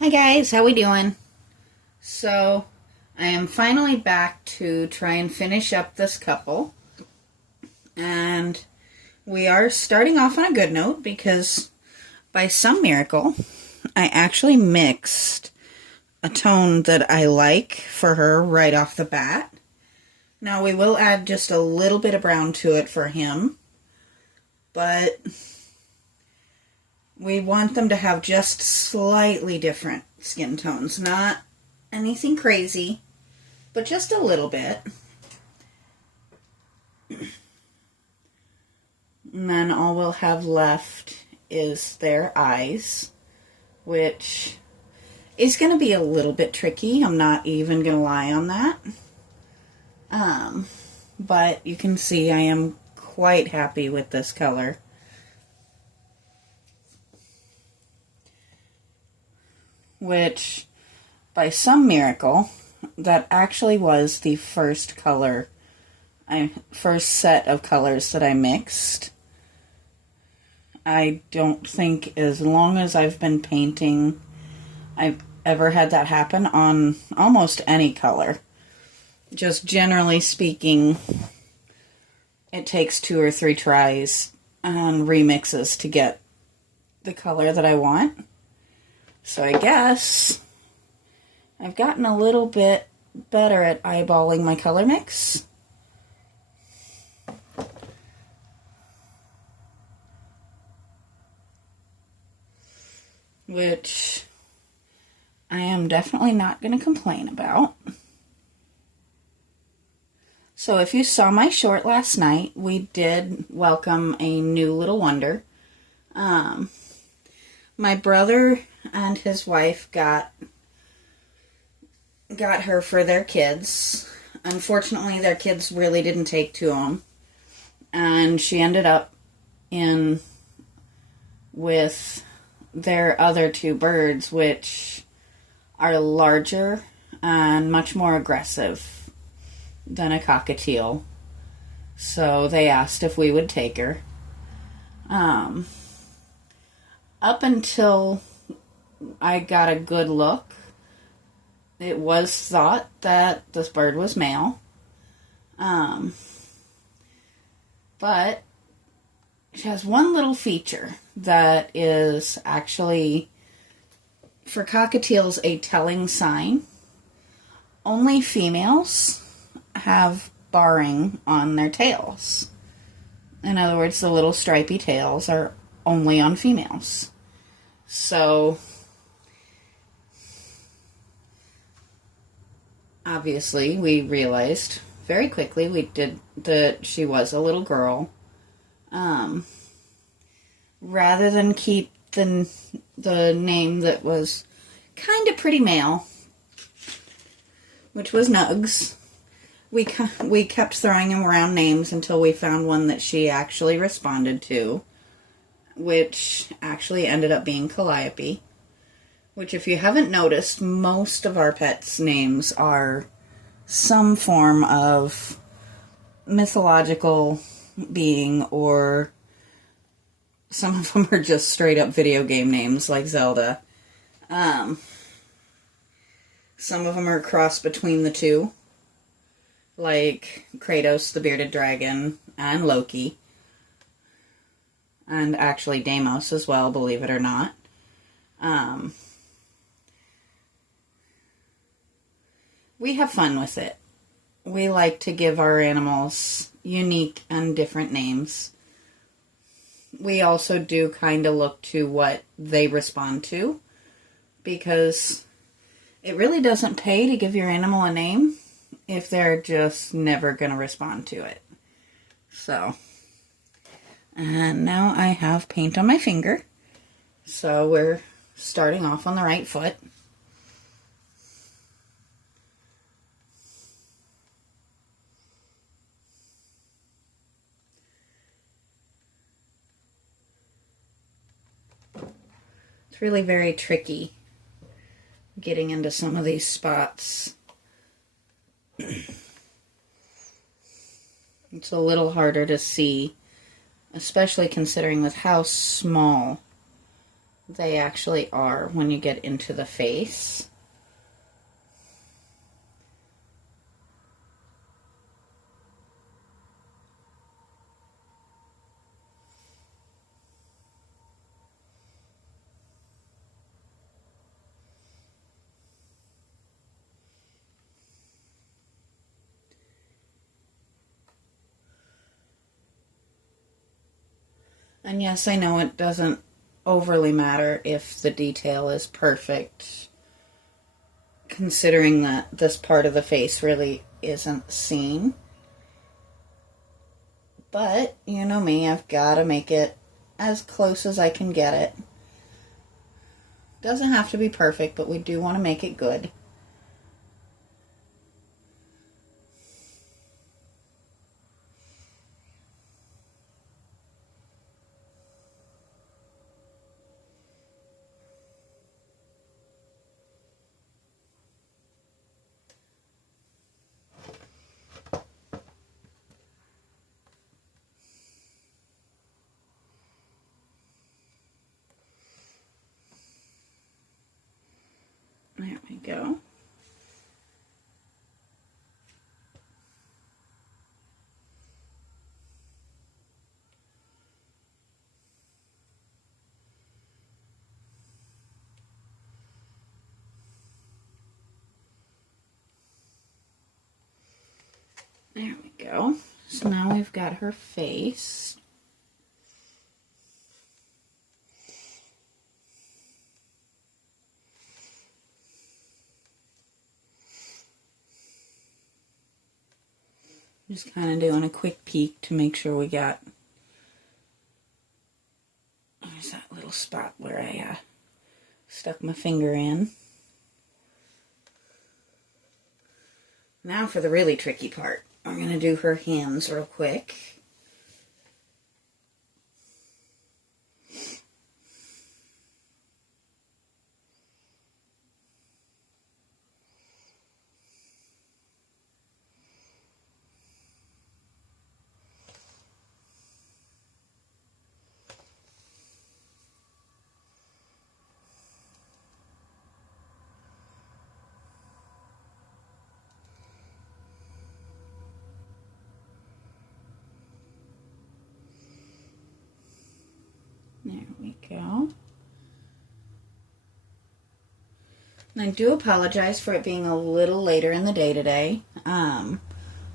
Hi guys, how we doing? So, I am finally back to try and finish up this couple. And we are starting off on a good note because by some miracle, I actually mixed a tone that I like for her right off the bat. Now we will add just a little bit of brown to it for him, but we want them to have just slightly different skin tones. Not anything crazy, but just a little bit. And then all we'll have left is their eyes, which is going to be a little bit tricky. I'm not even going to lie on that. But you can see I am quite happy with this color. Which, by some miracle, that actually was the first set of colors that I mixed. I don't think as long as I've been painting, I've ever had that happen on almost any color. Just generally speaking, it takes 2 or 3 tries and remixes to get the color that I want. So I guess I've gotten a little bit better at eyeballing my color mix. Which I am definitely not going to complain about. So if you saw my short last night, we did welcome a new little wonder. My brother and his wife got her for their kids. Unfortunately, their kids really didn't take to them. And she ended up in with their other 2 birds, which are larger and much more aggressive than a cockatiel. So they asked if we would take her. Up until I got a good look, it was thought that this bird was male. But she has one little feature that is actually, for cockatiels, a telling sign. Only females have barring on their tails. In other words, the little stripy tails are only on females. So, obviously, we realized very quickly that she was a little girl. Rather than keep the name that was kind of pretty male, which was Nugs, we kept throwing around names until we found one that she actually responded to, which actually ended up being Calliope. Which, if you haven't noticed, most of our pets' names are some form of mythological being, or some of them are just straight up video game names, like Zelda. Some of them are a cross between the 2, like Kratos the Bearded Dragon and Loki. And actually Deimos as well, believe it or not. We have fun with it. We like to give our animals unique and different names. We also do kind of look to what they respond to, because it really doesn't pay to give your animal a name if they're just never going to respond to it. So, and now I have paint on my finger, so we're starting off on the right foot. It's really very tricky getting into some of these spots. It's a little harder to see, especially considering with how small they actually are when you get into the face. And yes, I know it doesn't overly matter if the detail is perfect, considering that this part of the face really isn't seen. But, you know me, I've got to make it as close as I can get it. Doesn't have to be perfect, but we do want to make it good. There we go. There we go. So now we've got her face. Just kind of doing a quick peek to make sure we got... There's that little spot where I stuck my finger in. Now for the really tricky part. I'm going to do her hands real quick. There we go. And I do apologize for it being a little later in the day today.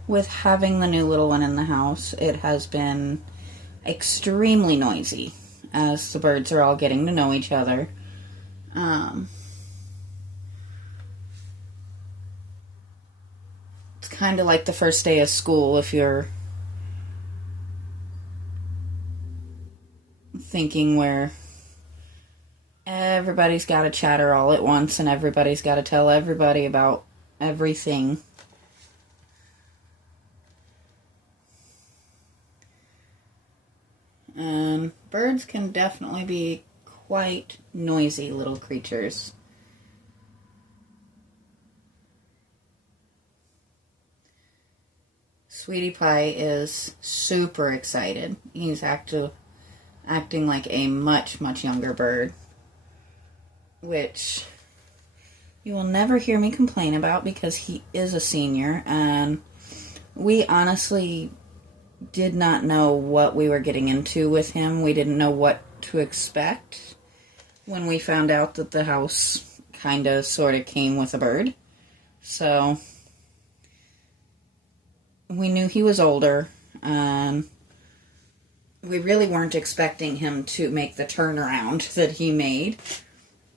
With having the new little one in the house, it has been extremely noisy as the birds are all getting to know each other. It's kind of like the first day of school if you're thinking where everybody's got to chatter all at once and everybody's got to tell everybody about everything. Birds can definitely be quite noisy little creatures. Sweetie Pie is super excited. He's acting like a much, much younger bird, which you will never hear me complain about because he is a senior, and we honestly did not know what we were getting into with him. We didn't know what to expect when we found out that the house kind of sort of came with a bird. So we knew he was older, and we really weren't expecting him to make the turnaround that he made.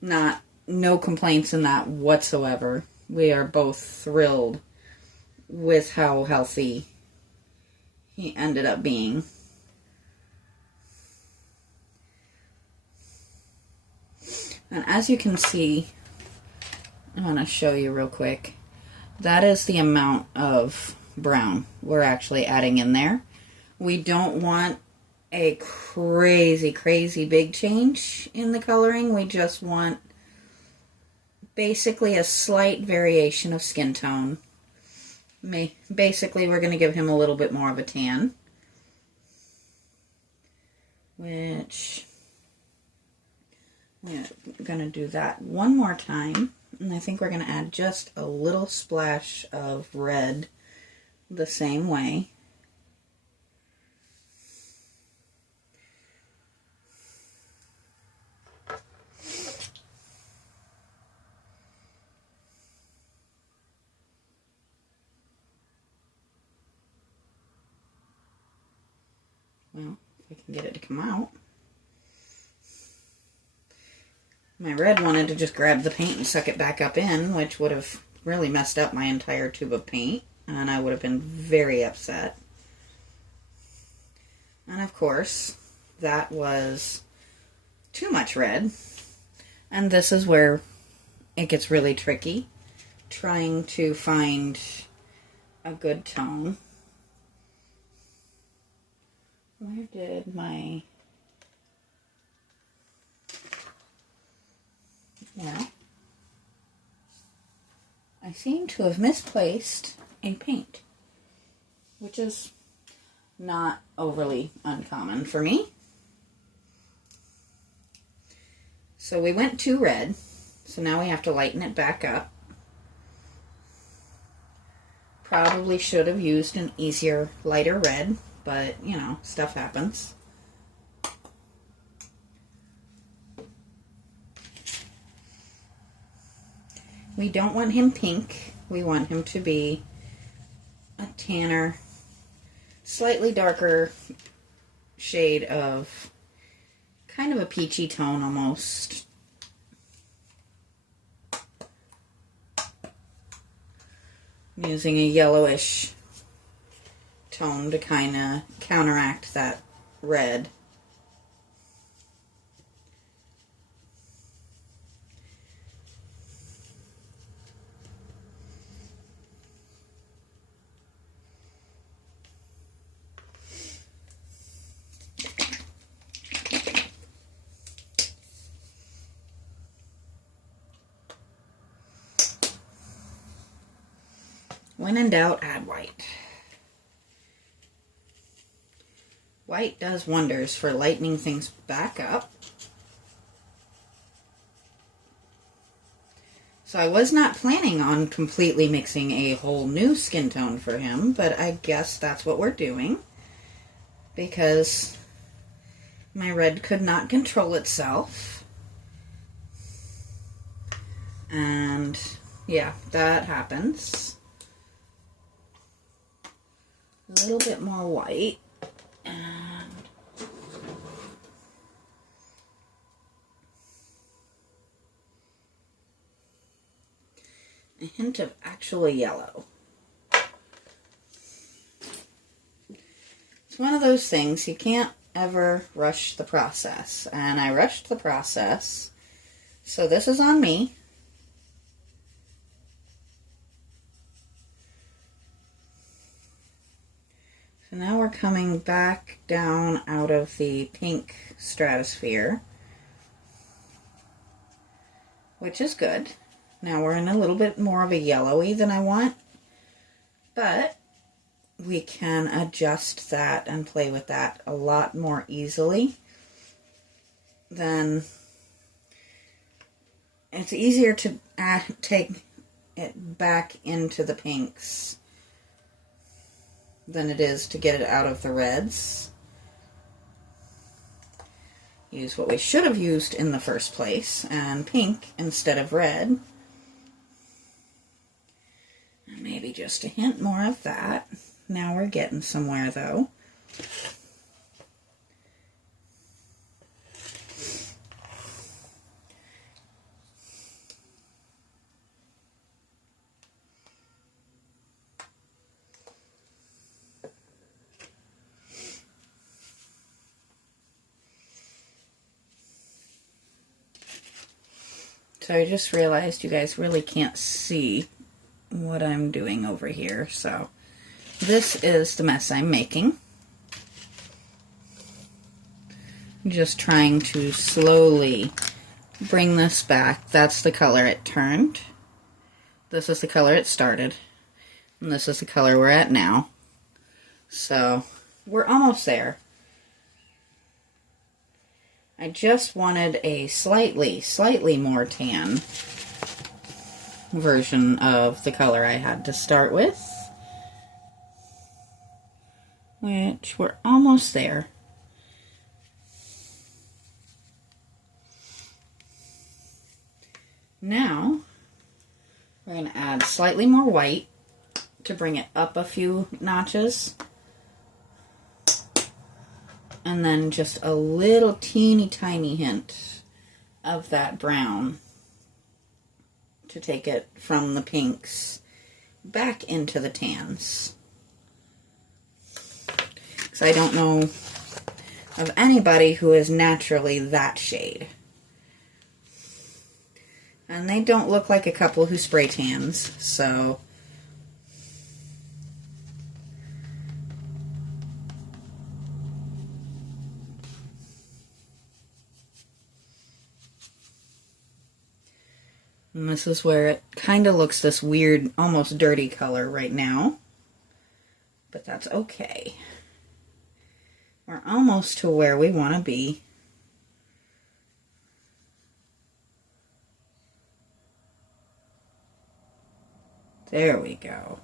No complaints in that whatsoever. We are both thrilled with how healthy he ended up being. And as you can see, I want to show you real quick. That is the amount of brown we're actually adding in there. We don't want a crazy, crazy big change in the coloring. We just want basically a slight variation of skin tone. Basically, we're going to give him a little bit more of a tan, which I'm going to do that one more time. And I think we're going to add just a little splash of red the same way. Well, if I can get it to come out. My red wanted to just grab the paint and suck it back up in, which would have really messed up my entire tube of paint, and I would have been very upset. And of course, that was too much red. And this is where it gets really tricky, trying to find a good tone. Where did my... Well, I seem to have misplaced a paint, which is not overly uncommon for me. So we went too red, so now we have to lighten it back up. Probably should have used an easier, lighter red, but, you know, stuff happens. We don't want him pink. We want him to be a tanner, slightly darker shade of kind of a peachy tone almost. I'm using a yellowish tone to kind of counteract that red. When in doubt, add white. White does wonders for lightening things back up. So I was not planning on completely mixing a whole new skin tone for him, but I guess that's what we're doing, because my red could not control itself. And yeah, that happens. A little bit more white, and a hint of actual yellow. It's one of those things, you can't ever rush the process, and I rushed the process, so this is on me. So now we're coming back down out of the pink stratosphere, which is good. Now we're in a little bit more of a yellowy than I want, but we can adjust that and play with that a lot more easily. Then it's easier to take it back into the pinks than it is to get it out of the reds. Use what we should have used in the first place, and pink instead of red. And maybe just a hint more of that. Now we're getting somewhere, though. So I just realized you guys really can't see what I'm doing over here. So this is the mess I'm making. I'm just trying to slowly bring this back. That's the color it turned. This is the color it started. And this is the color we're at now. So we're almost there. I just wanted a slightly more tan version of the color I had to start with, which we're almost there. Now, we're going to add slightly more white to bring it up a few notches. And then just a little teeny tiny hint of that brown to take it from the pinks back into the tans. Because I don't know of anybody who is naturally that shade. And they don't look like a couple who spray tans, so and this is where it kind of looks this weird, almost dirty color right now. But that's okay. We're almost to where we want to be. There we go.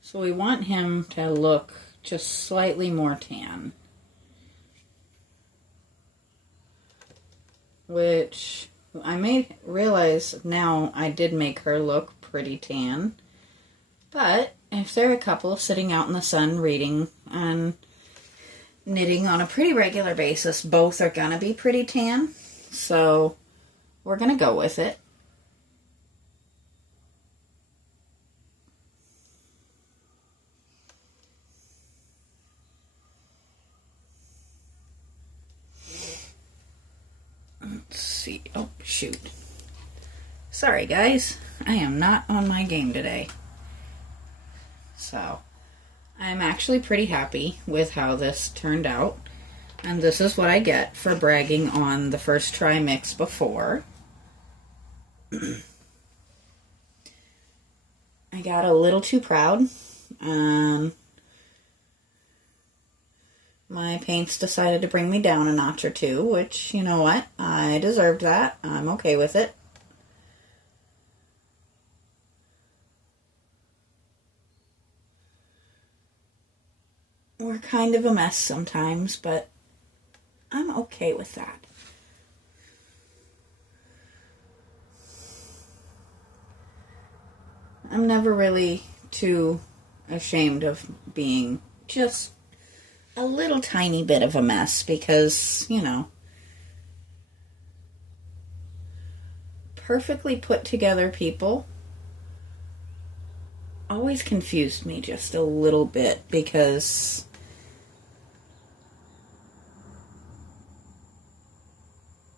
So we want him to look just slightly more tan. Which I may realize now I did make her look pretty tan. But if they're a couple sitting out in the sun reading and knitting on a pretty regular basis, both are going to be pretty tan. So we're going to go with it. Let's see. Oh, shoot. Sorry, guys. I am not on my game today. So, I'm actually pretty happy with how this turned out. And this is what I get for bragging on the first try mix before. I got a little too proud. My paints decided to bring me down a notch or two, which, you know what? I deserved that. I'm okay with it. We're kind of a mess sometimes, but I'm okay with that. I'm never really too ashamed of being just a little tiny bit of a mess because, you know, perfectly put together people always confused me just a little bit because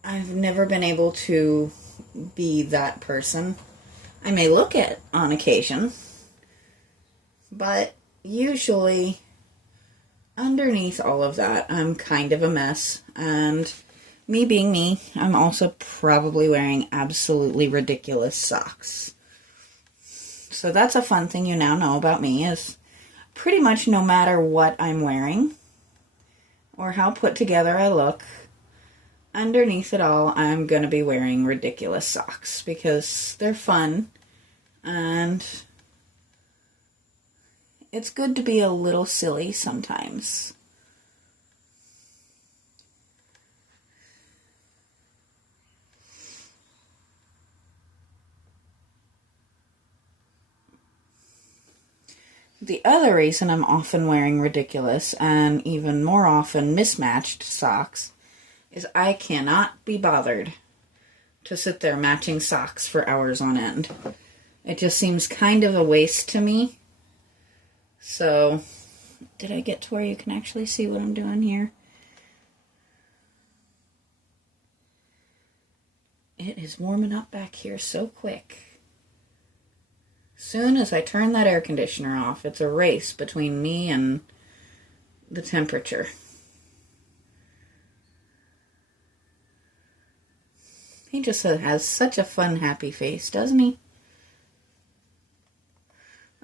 I've never been able to be that person. I may look it on occasion, but usually underneath all of that, I'm kind of a mess. And me being me, I'm also probably wearing absolutely ridiculous socks. So that's a fun thing you now know about me is pretty much no matter what I'm wearing or how put together I look, underneath it all, I'm going to be wearing ridiculous socks because they're fun and it's good to be a little silly sometimes. The other reason I'm often wearing ridiculous and even more often mismatched socks is I cannot be bothered to sit there matching socks for hours on end. It just seems kind of a waste to me. So, did I get to where you can actually see what I'm doing here? It is warming up back here so quick. Soon as I turn that air conditioner off, it's a race between me and the temperature. He just has such a fun, happy face, doesn't he?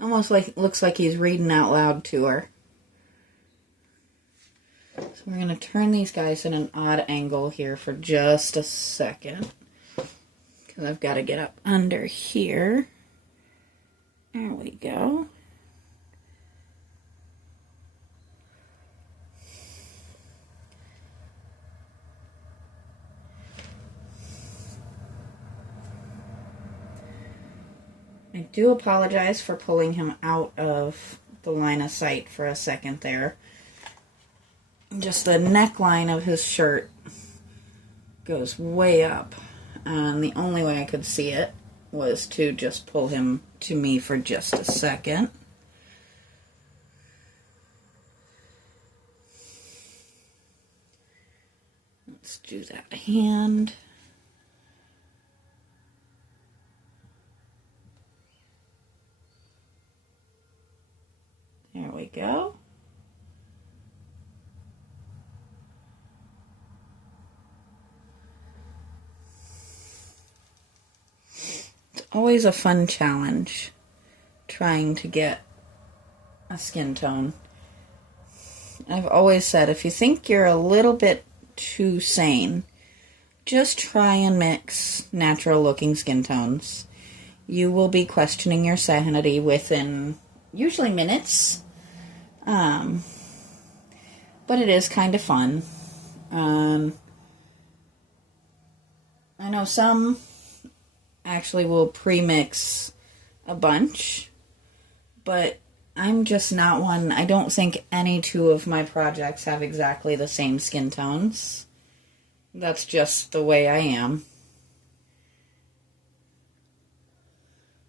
Almost like looks like he's reading out loud to her. So we're going to turn these guys in an odd angle here for just a second. Because I've got to get up under here. There we go. I do apologize for pulling him out of the line of sight for a second there. Just the neckline of his shirt goes way up, and the only way I could see it was to just pull him to me for just a second. Let's do that hand. There we go. It's always a fun challenge trying to get a skin tone. I've always said if you think you're a little bit too sane, just try and mix natural looking skin tones. You will be questioning your sanity within usually minutes. But it is kind of fun. I know some actually will pre-mix a bunch, but I'm just not one. I don't think any two of my projects have exactly the same skin tones. That's just the way I am.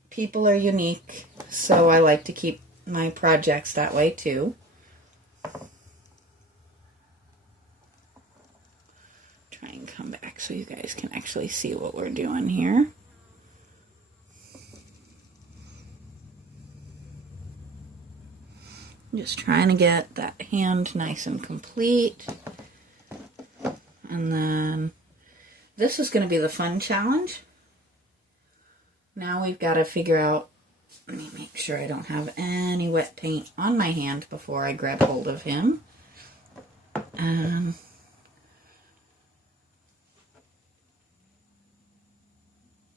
People are unique, so I like to keep my projects that way too. Try and come back so you guys can actually see what we're doing here. Just trying to get that hand nice and complete. And then this is going to be the fun challenge. Now we've got to figure out, let me make sure I don't have any wet paint on my hand before I grab hold of him.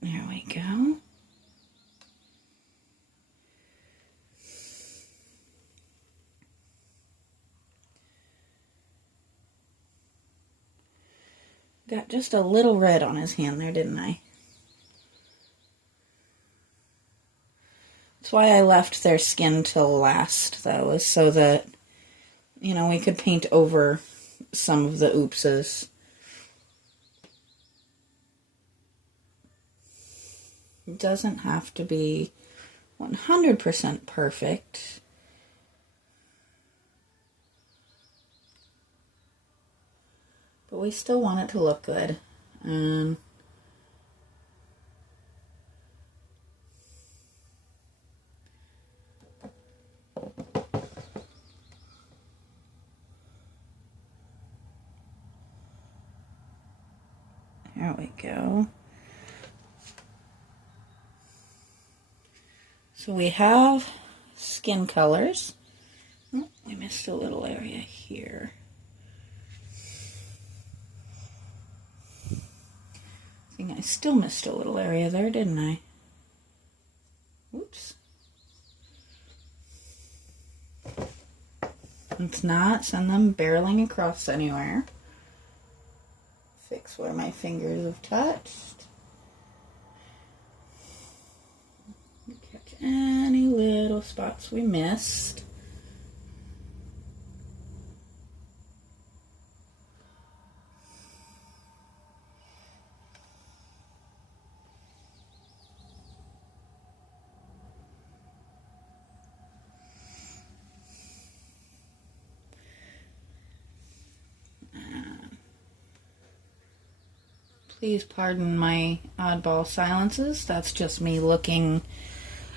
There we go. Got just a little red on his hand there, didn't I? That's why I left their skin till last, though, is so that, you know, we could paint over some of the oopses. It doesn't have to be 100% perfect. But we still want it to look good. There we go. So we have skin colors. Oh, we missed a little area here. I think I still missed a little area there, didn't I? Oops. Let's not send them barreling across anywhere. Fix where my fingers have touched. Catch any little spots we missed. Please pardon my oddball silences. That's just me looking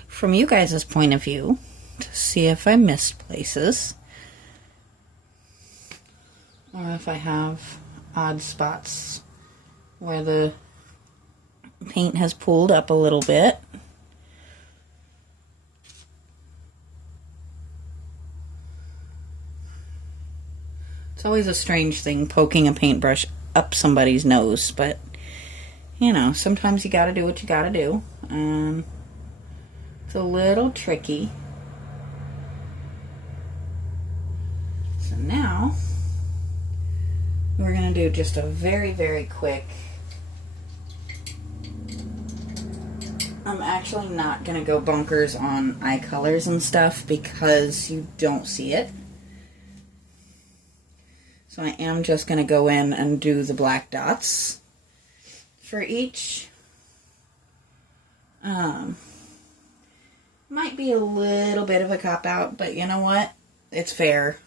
from you guys' point of view to see if I missed places. Or if I have odd spots where the paint has pulled up a little bit. It's always a strange thing poking a paintbrush up somebody's nose, but, you know, sometimes you gotta do what you gotta do. It's a little tricky. So now, we're gonna do just a very, very quick... I'm actually not going to go bonkers on eye colors and stuff because you don't see it. So I am just going to go in and do the black dots for each. Might be a little bit of a cop-out, but you know what? It's fair.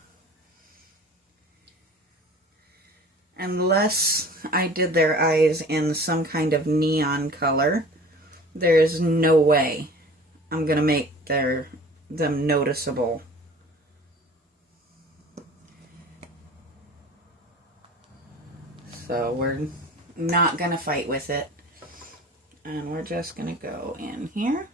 Unless I did their eyes in some kind of neon color, there's no way I'm going to make them noticeable. So we're not going to fight with it. And we're just going to go in here.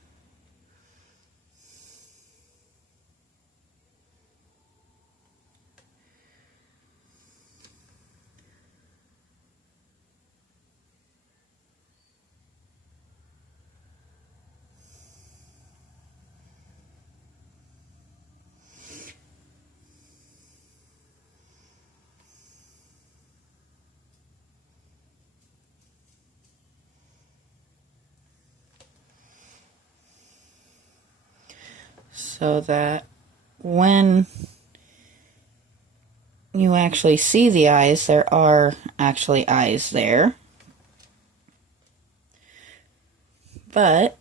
So that when you actually see the eyes, there are actually eyes there. But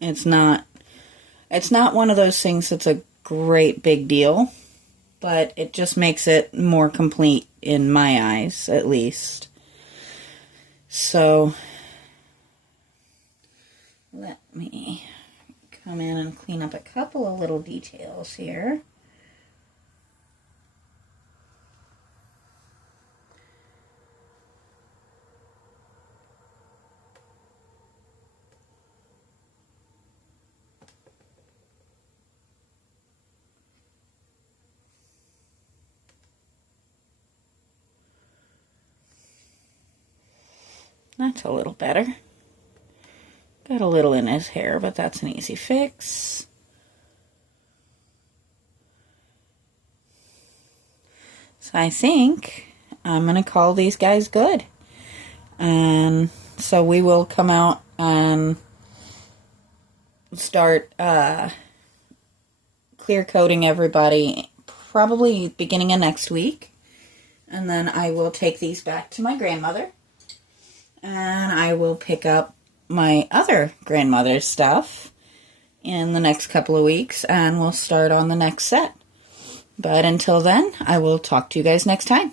it's not one of those things that's a great big deal, but it just makes it more complete in my eyes, at least. So let me come in and clean up a couple of little details here. That's a little better. Got a little in his hair, but that's an easy fix. So I think I'm going to call these guys good. And so we will come out and start clear coating everybody probably beginning of next week. And then I will take these back to my grandmother. And I will pick up my other grandmother's stuff in the next couple of weeks, and we'll start on the next set. But until then, I will talk to you guys next time.